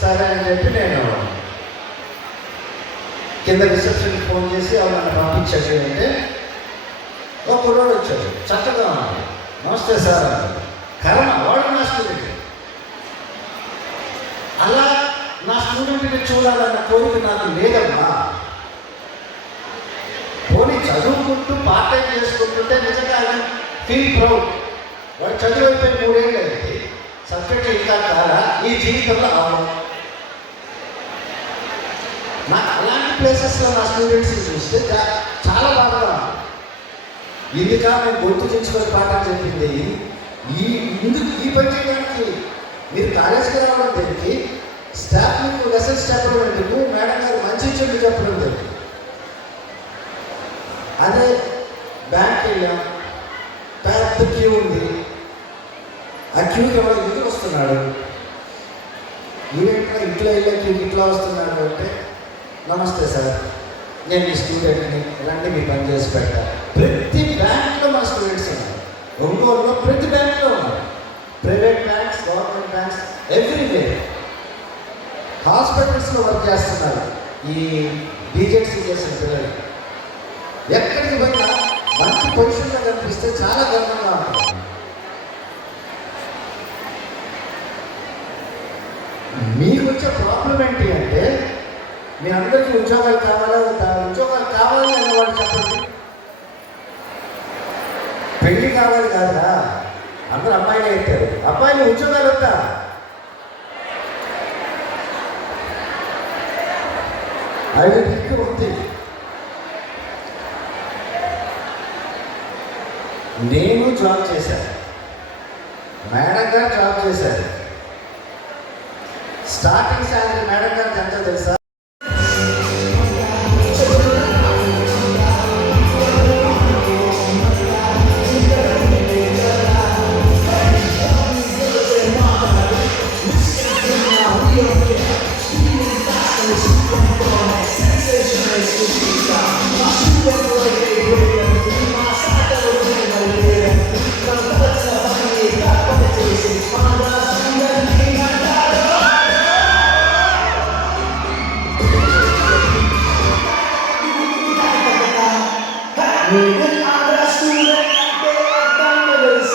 సరే అని చెప్పి నేను కింద రిసెప్షన్కి ఫోన్ చేసి వాళ్ళని పంపించాడు. అంటే ఒక కుర్రాడు వచ్చాడు, చక్కగా ఉన్నాడు. నమస్తే సార్ అన్నాడు. కర్మ వాడు నా స్టూడెంట్. అలా నా స్టూడెంట్ని చూడాలన్న కోరిక నాకు లేదమ్మా. పోనీ చదువుకుంటూ పార్ట్ టైం చేసుకుంటుంటే నిజంగా ఐ ఫీల్ ప్రౌడ్. వాడు చదువు అయిపోయి 3 ఏళ్ళు అయింది, సబ్జెక్ట్ ఇంకా కాదా ఈ జీవితంలో అవడం. నాకు అలాంటి ప్లేసెస్లో నా స్టూడెంట్స్ని చూస్తే చాలా బాగా ఇందుకా మేము గుర్తు తెచ్చుకొని పాఠం చెప్పింది. ఈ పని చేయడానికి మీరు కాలేజీకి రావడం జరిగి స్టాఫ్ మీకు లెసన్స్ చెప్పడం ఎందుకు, మేడం గారు మంచి చెడు చెప్పడం జరిగింది. అదే బ్యాంక్కి వెళ్ళాం, పెద్ద క్యూ ఉంది. ఆ క్యూకి ఎవరు ఎందుకు వస్తున్నాడు, ఈవెంట్లో ఇంట్లో వెళ్ళే క్యూకి ఇట్లా వస్తున్నాడు అంటే, నమస్తే సార్ నేను మీ స్టూడెంట్ని, రండి మీ పని చేసి పెడతా. ప్రతి బ్యాంక్లో మా స్టూడెంట్స్ ఉన్నారు. ఒంగోలులో ప్రతి బ్యాంక్లో ఉన్నారు. Private banks, government banks, everywhere. హాస్పిటల్స్లో వర్క్ చేస్తున్నారు ఈ బీజెడ్సీ చేసిన పిల్లలు. ఎక్కడికి పోయినా మంచి పొజిషన్లో కనిపిస్తే చాలా గర్వంగా ఉంటుంది. మీకు వచ్చే ప్రాబ్లం ఏంటి అంటే, మీ అందరికీ ఉద్యోగాలు కావాలా, ఉద్యోగాలు కావాలి అనేవాడు చెప్పండి. పెళ్లి కావాలి కాదా, అందరూ అమ్మాయిలే అవుతారు. అబ్బాయిలు ఉద్యోగాలు వద్దా? అది దిక్కు ఉంది. నేను జాబ్ చేశాను, మేడం గారు జాబ్ చేశారు. స్టార్టింగ్ శాలరీ మేడం గారికి ఎంతో తెలుసా? With other students, they are done with this.